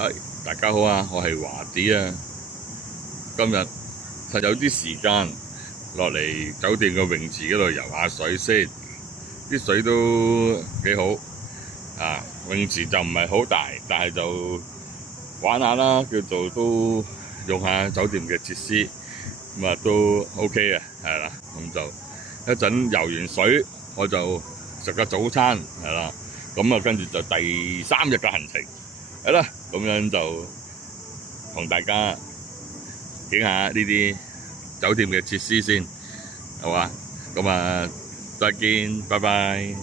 係，大家好啊！我係華子啊。今日實有啲時間落嚟酒店嘅泳池嗰度游下水先，啲水都幾好啊。泳池就唔係好大，但係就玩下啦，叫做都用下酒店嘅設施，咁啊都 OK 啊，係啦。咁就一陣游完水，我就食個早餐，係啦。咁啊，跟住就第3日嘅行程。係啦，咁樣就同大家影下呢啲酒店嘅設施先，好嘛？咁啊，再見，拜拜。